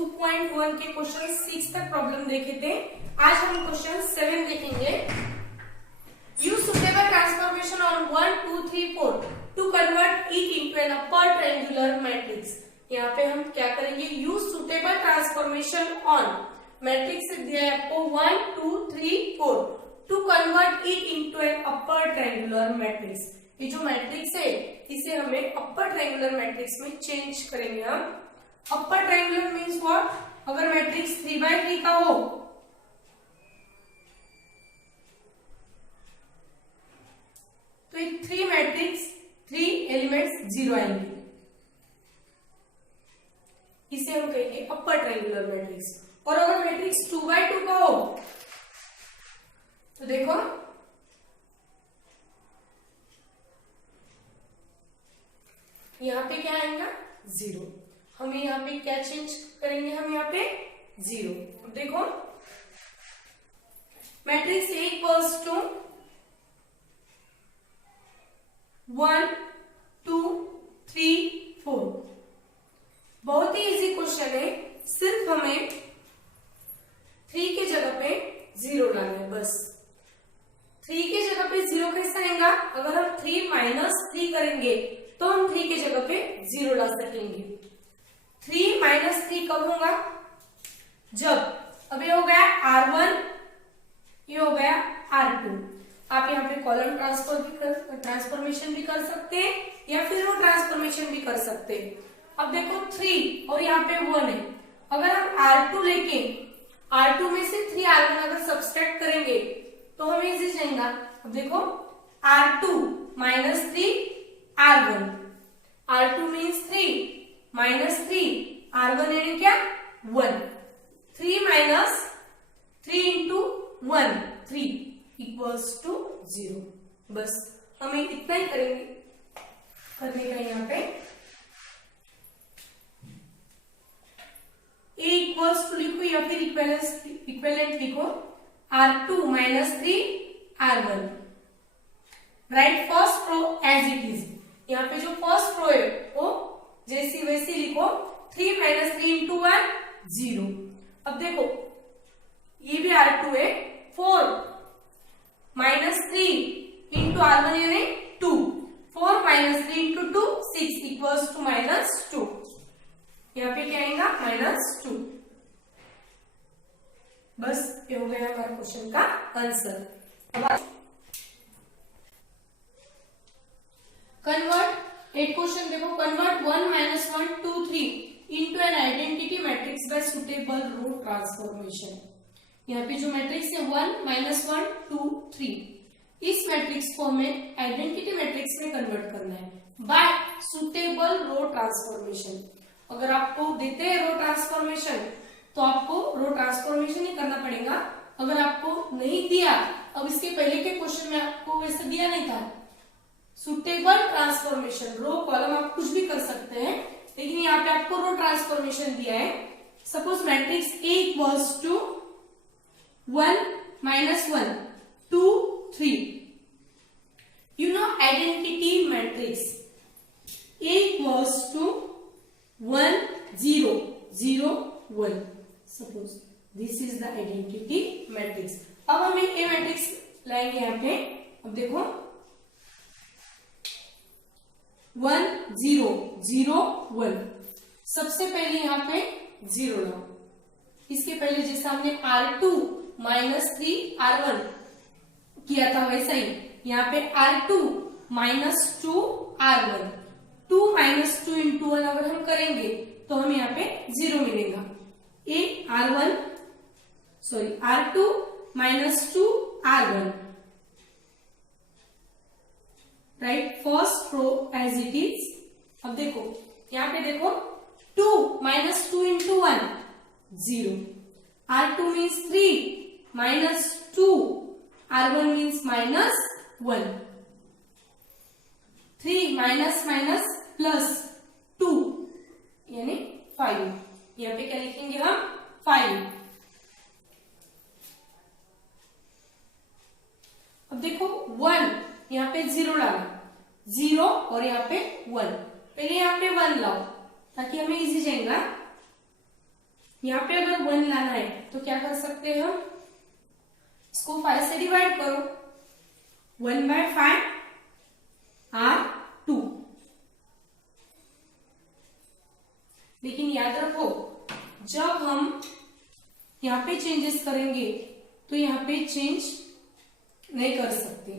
2.1 के क्वेश्चन 6 तक प्रॉब्लम देखे थे। आज हम क्वेश्चन 7 देखेंगे। Use suitable transformation on 1, 2, 3, 4 to convert it into an upper triangular matrix. यहाँ पे हम क्या करेंगे, use suitable transformation on matrix दिया है आपको 1, 2, 3, 4 to convert it into an upper triangular matrix. ये जो मैट्रिक्स है इसे हमें अपर ट्रायंगुलर मैट्रिक्स में चेंज करेंगे हम। अपर ट्रायंगुलर मीन्स व्हाट, अगर मैट्रिक्स 3x3 का हो तो एक 3 मैट्रिक्स 3 एलिमेंट्स 0 आएंगे, इसे हम कहेंगे अपर ट्रायंगुलर मैट्रिक्स। और अगर मैट्रिक्स 2x2 का हो तो देखो यहाँ पे क्या आएगा 0। हमें यहाँ पे क्या चेंज करेंगे, हम यहाँ पे 0। देखो मैट्रिक्स A इक्वल्स टू 1, 2, 3, 4। बहुत ही इजी क्वेश्चन है, सिर्फ हमें 3 के जगह पे 0 लाना है बस। 3 के जगह पे 0 कैसे आएगा, अगर हम 3 माइनस 3 करेंगे तो हम 3 के जगह पे 0 ला सकेंगे। 3 माइनस 3 कब होगा, जब अब ये हो गया R1, ये हो गया R2। आप यहाँ पे कॉलम ट्रांसफॉर्मेशन भी कर सकते हैं या फिर वो ट्रांसफॉर्मेशन भी कर सकते हैं। अब देखो 3 और यहाँ पे 1 है, अगर हम R2 लेके R2 में से 3 R1 अगर सब्सट्रैक्ट करेंगे तो हमें इजी जाएगा। अब देखो R2 minus 3 R1, R2 means 3 minus 3 R1 यानी क्या 1। 3 माइनस 3 इंटू 1 3 इक्वल्स टू 0। बस हमें इतना ही करेंगे करने का। यहाँ पे A इक्वल्स टू लिखो या फिर इक्विवेलेंट लिखो, R2 minus 3 R1। Write first row as it is. यहाँ पे जो फर्स्ट रो है वो जैसी वैसी लिखो, 3 माइनस 3 इंटू 1 0। अब देखो ये भी R2 है, 4 माइनस 3 इंटू R1 यानी 2। 4 minus 3 into 2 6 equals to minus 2। यहाँ पे क्या आएगा माइनस 2। बस ये हो गया हमारे क्वेश्चन का आंसर। अब कन्वर्ट एक क्वेश्चन देखो, convert 1, -1, 2, 3 into an identity matrix by suitable row transformation. यहाँ पे जो मैट्रिक्स है 1, -1, 2, 3, इस मैट्रिक्स को हमें आइडेंटिटी मैट्रिक्स में कन्वर्ट करना है बाय सुटेबल रो ट्रांसफॉर्मेशन। अगर आपको देते हैं रो ट्रांसफॉर्मेशन तो आपको रो ट्रांसफॉर्मेशन ही करना पड़ेगा। अगर आपको नहीं दिया, अब इसके पहले के क्वेश्चन में आपको वैसे दिया नहीं था सुटेबल ट्रांसफॉर्मेशन, रो कॉलम आप कुछ भी कर सकते हैं, लेकिन यहाँ पे आपको रो ट्रांसफॉर्मेशन दिया है। Suppose matrix A equals to 1, -1, 2, 3। You know identity matrix A equals to 1, 0, 0, 1। Suppose this is the identity matrix. अब हमें ए मैट्रिक्स लाएंगे यहाँ पे। अब देखो 1, 0, 0, 1। सबसे पहले यहाँ पे 0 लाओ। इसके पहले जैसे हमने R2 माइनस 3 R1 किया था वैसा ही यहाँ पे R2 minus 2 R1। 2 minus 2 into 1 अगर हम करेंगे तो हमें यहाँ पे 0 मिलेगा। R2 minus 2 R1। Write first row as it is. अब देखो यहाँ पे देखो 2 minus 2 into 1 0। R2 means 3 minus 2 R1 means minus 1। 3 minus minus plus 2 यानी 5। यहाँ पे क्या लिखेंगे हम 5। अब देखो 1 यहाँ पे 0 डाला, 0 और यहाँ पे 1। पहले यहाँ पे 1 लाओ ताकि हमें इजी जाएगा। यहाँ पे अगर 1 लाना है तो क्या कर सकते हैं हम, इसको 5 से डिवाइड करो, 1/5 R2। लेकिन याद रखो जब हम यहाँ पे चेंजेस करेंगे तो यहाँ पे चेंज नहीं कर सकते,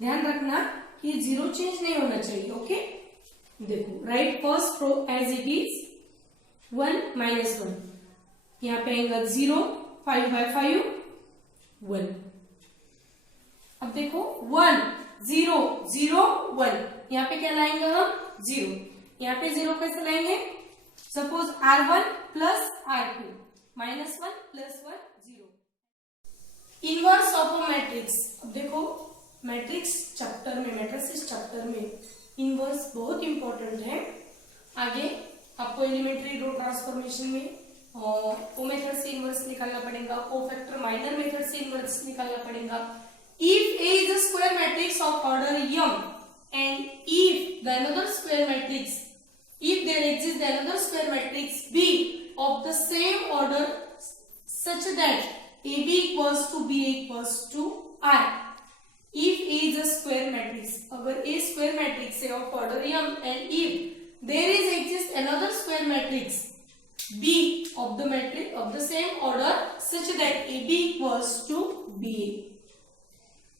ध्यान रखना कि जीरो चेंज नहीं होना चाहिए। ओके, देखो write first row as it is 1 - 1, यहाँ पे आएगा 0, 5/5 1। अब देखो 1 0 0 1, यहाँ पे क्या लाएंगे हम 0, यहाँ पे 0 कैसे लाएंगे, suppose R1 plus R2 -1 + 1 0। Inverse of a matrix. अब देखो मैट्रिक्स चैप्टर में, मैट्रिसेस चैप्टर में इनवर्स बहुत इंपॉर्टेंट है। आगे आपको एलिमेंट्री रो ट्रांसफॉर्मेशन में को मेथड से इनवर्स निकालना पड़ेगा, को फैक्टर माइनर मेथड से इनवर्स निकालना पड़ेगा। If A is a square matrix of order m and if the another square matrix, if there exists another square matrix B of the same order such that AB equals to B equals to I, if A is a square matrix, अगर A square matrix है of order m and if there is exists another square matrix B of the matrix of the same order such that AB equals to BA.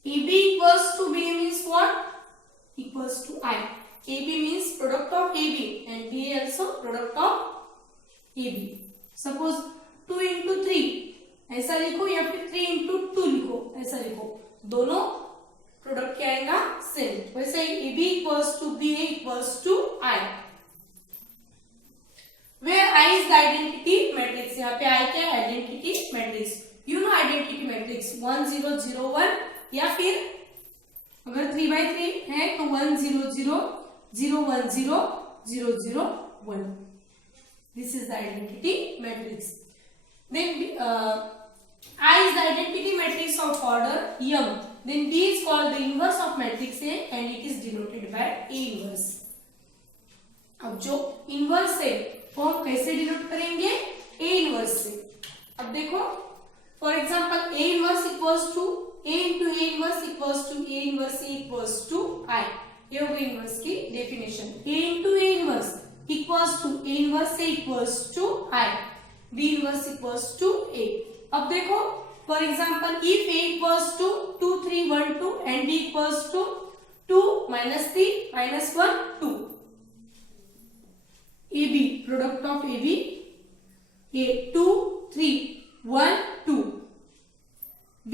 AB equals to BA means what? Equals to I. AB means product of AB and BA also product of AB. Suppose 2 into 3 ऐसा लिखो या फिर 3 into 2 लिखो, ऐसा लिखो, दोनों product क्या आएगा सेम। वैसे ही AB equals to BA equals to I. Where I is the identity matrix, यहाँ पे I क्या है, identity matrix। You know identity matrix 1 0 0 1, या फिर अगर 3/3 है तो 1 0 0 0 1 0 0 0 1। This is the identity matrix. Then I is the identity matrix of order m. Then B is called the inverse of matrix A and it is denoted by A inverse. अब जो inverse है वो हम कैसे denote करेंगे, A inverse से। अब देखो for example A inverse equals to A into A inverse equals to A inverse equals to I। ये हो गई इनवर्स की definition. A into A inverse equals to A inverse equals to I, B inverse equals to A। अब देखो for example if A equals to 2 3 1 2 and B equals to 2 -3 -1 2, AB product of AB A 2 3 1 2, B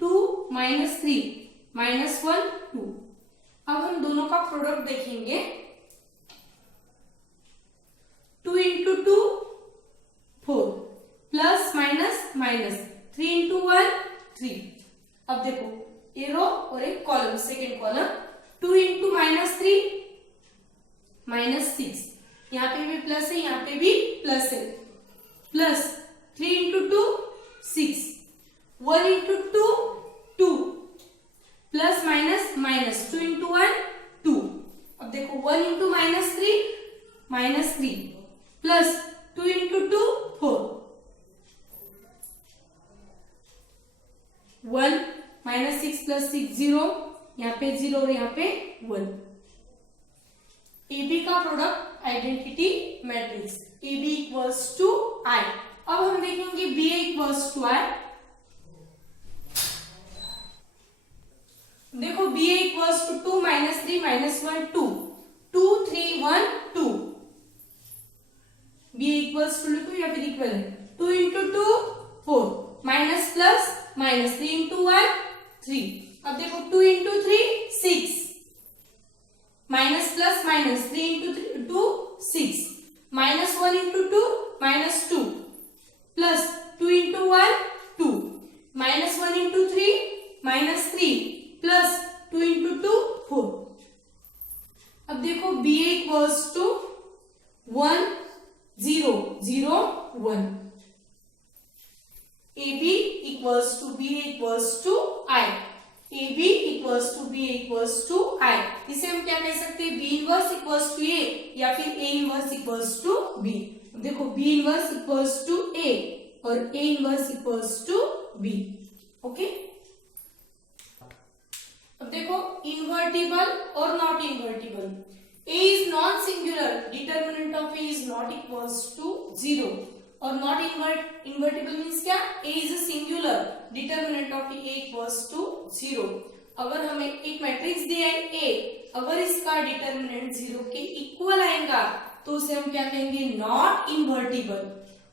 2 -3 -1 2। अब हम दोनों का product देखेंगे, 2 into 2 4 plus minus minus 3 into 1 3। अब देखो ये रो और एक कॉलम, सेकेंड कॉलम 2 into -3 -6, यहाँ पे भी प्लस है, यहाँ पे भी प्लस है, plus 3 into 2 6, 1 into 2 2 plus minus minus 2 into 1 2। अब देखो 1 into -3 प्लस 2 into 2 4, 1 -6 + 6 0, यहाँ पे 0 और यहाँ पे 1। AB का product identity matrix AB equals to I। अब हम देखेंगे BA इक्वल्स टू I। देखो BA equals to 2 -3 -1 2 2 3 1 2। BA equals to लिखो या फिर इक्वल है, 2 into 2 4 minus plus minus 3 into 1 3। अब देखो 2 into 3 6 minus plus minus 3 into 2 6 minus 1 into 2 -2 plus 2 into 1 2 minus 1 into 3 -3 plus 2 into 2 4। अब देखो BA equals to 1 0 0 1। AB equals to BA equals to I। AB equals to BA equals to I। इसे हम क्या कह सकते हैं, B inverse equals to A या फिर A inverse equals to B। देखो B inverse equals to A और A inverse equals to B. Okay, अब देखो इन्वर्टिबल और not invertible. A is non singular, determinant of A is not equals to 0 और not invertible means क्या, A is a singular, determinant of A equals to 0। अगर हमें एक matrix दिया है ए, अगर इसका डिटर्मिनेंट 0 के इक्वल आएगा तो उसे हम क्या कहेंगे, नॉट इन्वर्टिबल।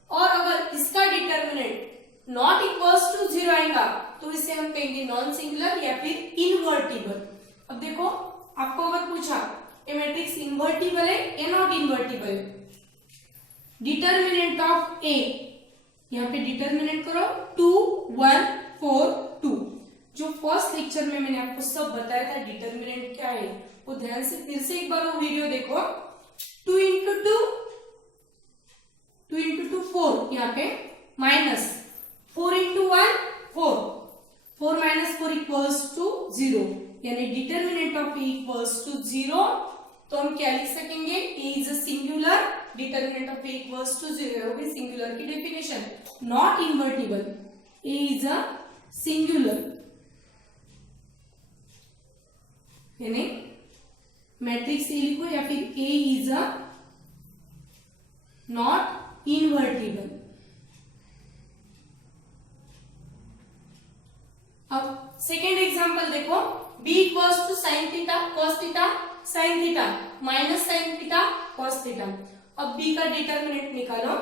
और अगर इसका डिटर्मिनेंट नॉट इक्वल्स टू 0 आएगा तो इसे हम कहेंगे नॉन सिंगुलर या फिर इन्वर्टिबल। अब देखो आपको अगर पूछा ये मैट्रिक्स इन्वर्टिबल है या नॉट इन्वर्टिबल है, डिटर्मिनेंट ऑफ ए, यहाँ पे डिटर्मिनेंट करो 2 1 4 2। जो फर्स्ट लेक्चर में मैंने आपको सब बताया था डिटर्मिनेंट क्या है, वो ध्यान से फिर से एक बार वो वीडियो देखो। 2 इंटू 2 4, यहाँ पे minus 4 into 1 4, 4 minus 4 equals to 0, यानी determinant of A equals to 0। तो हम क्या लिख सकेंगे, A is a singular, determinant of A equals to 0 होगी सिंगुलर की definition. Not invertible, A is a singular, यानी मैट्रिक्स ए लिखो या फिर A is a not invertible. अब सेकेंड एग्जांपल देखो, b equals to sine theta cos theta sine theta minus sine theta cos theta. अब b का determinant निकालो।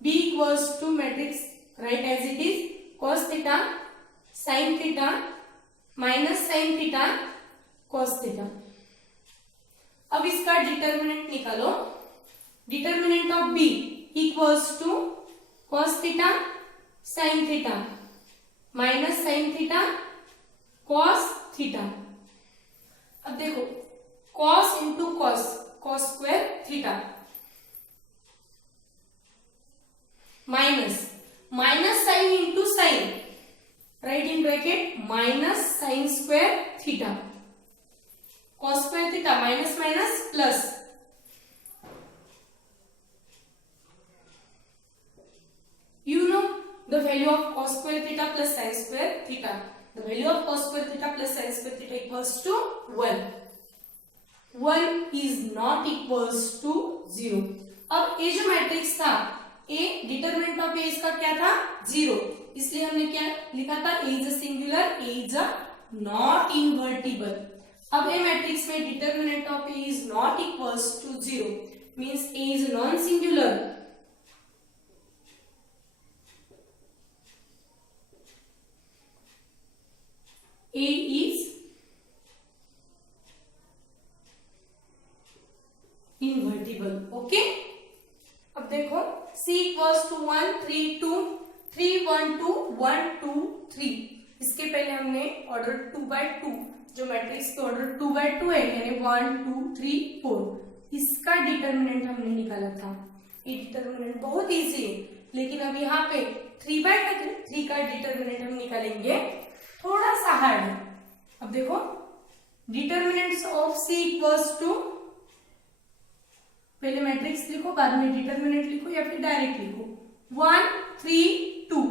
b equals to matrix write as it is cos theta sine theta minus sine theta cos theta. अब इसका determinant निकालो। Determinant of b equals to cos theta sine theta minus sine theta cos theta. अब देखो cos into cos, cos square theta minus minus sine into sine, write in bracket minus sine square theta cos square theta minus minus plus. You know the value of cos square theta plus sin square theta. The value of cos square theta plus sin square theta equals to 1. 1 is not equals to 0. अब ये जो matrix था ए, determinant of ए इसका क्या था 0, इसलिए हमने क्या लिखा था, A is a singular, A is a not invertible. अब ए मैट्रिक्स में determinant of A is not equals to 0 means A is non singular, A is invertible. Okay, अब देखो C equals to 1 3 2 3 1 2 1 2 3। इसके पहले हमने ऑर्डर 2/2, जो matrix के order 2/2 है यानी 1 2 3 4, इसका डिटर्मिनेंट हमने निकाला था। ये डिटर्मिनेंट बहुत इजी है, लेकिन अब यहाँ पे 3/3 का डिटर्मिनेंट हम निकालेंगे, थोड़ा सा हार्ड है। अब देखो determinants of C equals to, पहले मैट्रिक्स लिखो बाद में डिटर्मिनेंट लिखो या फिर डायरेक्ट लिखो। 1 3 2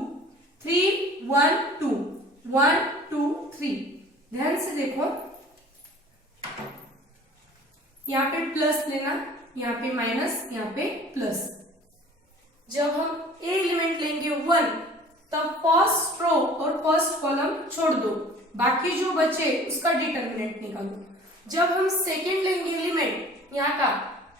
3 1 2 1 2 3। ध्यान से देखो, यहाँ पे प्लस लेना, यहाँ पे माइनस, यहाँ पे प्लस। जब हम ए एलिमेंट लेंगे 1, तब फर्स्ट रो और फर्स्ट कॉलम छोड़ दो, बाकी जो बचे उसका डिटर्मिनेंट निकालो। जब हम सेकेंड लेंगे एलिमेंट यहाँ का,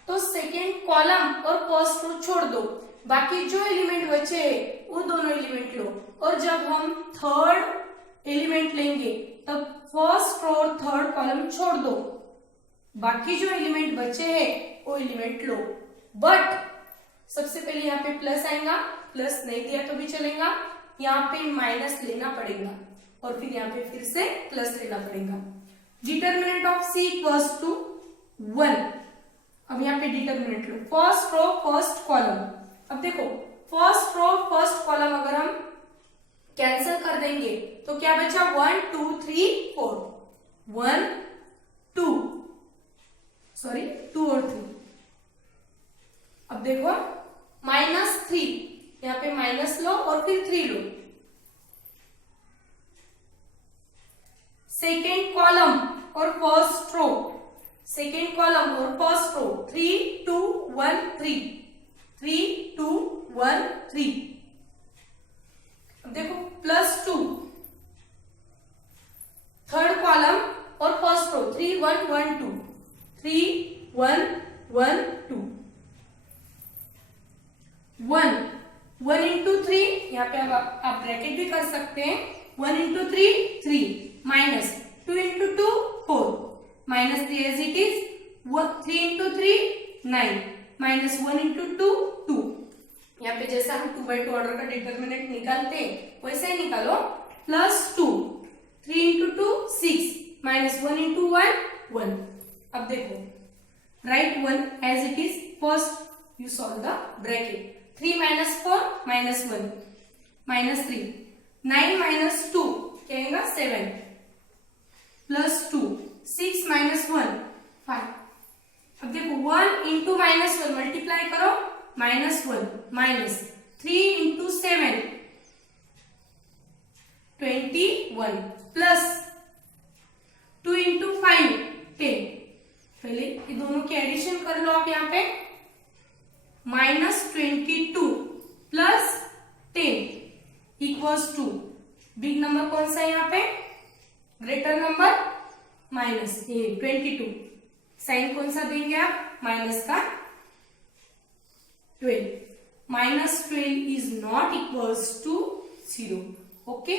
तो सेकेंड कॉलम और फर्स्ट रो छोड़ दो, बाकी जो एलिमेंट बचे वो दोनों एलिमेंट लो। और जब हम थर्ड एलिमेंट लेंगे तब फर्स्ट रो और थर्ड कॉलम छोड़ दो, बाकी जो एलिमेंट बचे हैं वो एलिमेंट लो। बट सबसे पहले यहाँ पे प्लस आएगा, प्लस नहीं दिया तो भी चलेगा, यहाँ पे माइनस लेना पड़ेगा और फिर यहाँ पे फिर से प्लस लेना पड़ेगा। Determinant of C equals to 1। अब यहाँ पे डिटर्मिनेंट लो, फर्स्ट रो फर्स्ट कॉलम। अब देखो फर्स्ट रो फर्स्ट कॉलम अगर हम कैंसिल कर देंगे तो क्या बचा, 1 2 3 4, 1 2 2 और 3, माइनस लो और फिर 3 लो। सेकेंड कॉलम और फर्स्ट रो, सेकेंड कॉलम और फर्स्ट रो 3 2 1 3, 3 2 1 3। अब देखो +2, थर्ड कॉलम और फर्स्ट रो 3 1 1 2, 3 1 1 2, 1 इंटू 3, यहाँ पे आप ब्रैकेट भी कर सकते हैं। 1 into 3 3, minus 2 into 2 4, minus 3 as it is, 3 into 3 9, minus 1 into 2 2। यहाँ पे जैसे हम 2/2 ऑर्डर का डिटर्मिनेंट निकालते हैं वैसे ही निकालो। +2, 3 इंटू 2 6, माइनस 1 इंटू 1 1। अब देखो write 1 as it is, first you solve the bracket. 3 minus 4 minus 1, minus 3, 9 minus 2 क्या आएगा 7, +2, 6 माइनस 1 5। अब देखो 1 इंटू माइनस 1 मल्टीप्लाई करो, -1, माइनस 3 इंटू 7 21, प्लस 2 इंटू 5 10। पहले ये दोनों की एडिशन कर लो आप यहाँ पे, -22 plus 10 equals to, big number कौन सा है यहाँ पे, ग्रेटर नंबर -22, साइन कौन सा देंगे आप, माइनस का 12, -12 is not equals to 0। Okay.